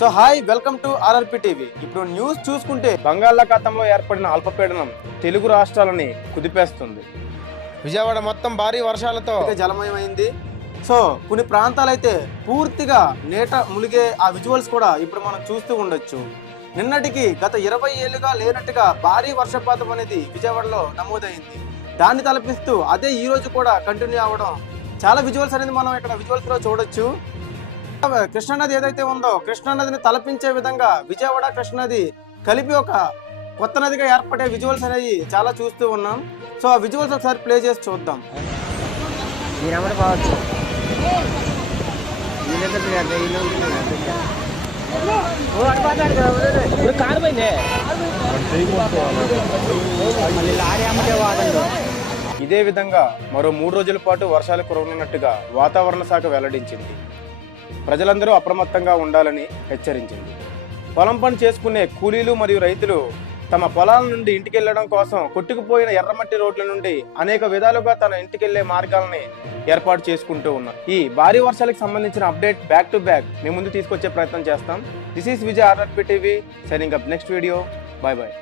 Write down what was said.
So hi welcome to RRP TV. ఇప్పుడు news చూసుకుంటే బంగాళాఖాతంలో ఏర్పడిన అల్పపీడనం తెలుగు రాష్ట్రాలని కుదిపేస్తుంది. విజయవాడ మొత్తం భారీ వర్షాలతో జలమయమైంది. సో కొన్ని ప్రాంతాలైతే పూర్తిగా నేట ములిగే ఆ విజువల్స్ కూడా ఇప్పుడు మనం చూస్తూ ఉండొచ్చు. నిన్నటికి గత ఇరవై ఏళ్ళుగా లేనట్టుగా భారీ వర్షపాతం అనేది విజయవాడలో నమోదైంది. దాన్ని తలపిస్తూ అదే ఈ రోజు కూడా కంటిన్యూ అవ్వడం చాలా విజువల్స్ అనేది మనం ఇక్కడ విజువల్స్లో చూడొచ్చు. కృష్ణానది ఏదైతే ఉందో కృష్ణానదిని తలపించే విధంగా విజయవాడ కృష్ణానది కలిపి ఒక కొత్త నదిగా ఏర్పడే విజువల్స్ అనేవి చాలా చూస్తూ ఉన్నాం. సో ఆ విజువల్స్ ఒకసారి ప్లే చేసి చూద్దాం. ఇదే విధంగా మరో మూడు రోజుల పాటు వర్షాలు కురవనున్నట్టుగా వాతావరణ శాఖ వెల్లడించింది. ప్రజలందరూ అప్రమత్తంగా ఉండాలని హెచ్చరించింది. పొలం పని చేసుకునే కూలీలు మరియు రైతులు తమ పొలాల నుండి ఇంటికి వెళ్ళడం కోసం కొట్టుకుపోయిన ఎర్రమట్టి రోడ్ల నుండి అనేక విధాలుగా తన ఇంటికి వెళ్ళే మార్గాలని ఏర్పాటు చేసుకుంటూ ఉన్నారు. ఈ భారీ వర్షాలకు సంబంధించిన అప్డేట్ బ్యాక్ టు బ్యాక్ మీ ముందు తీసుకొచ్చే ప్రయత్నం చేస్తాం. This is Vijay RRP TV. Signing up. Next video. Bye bye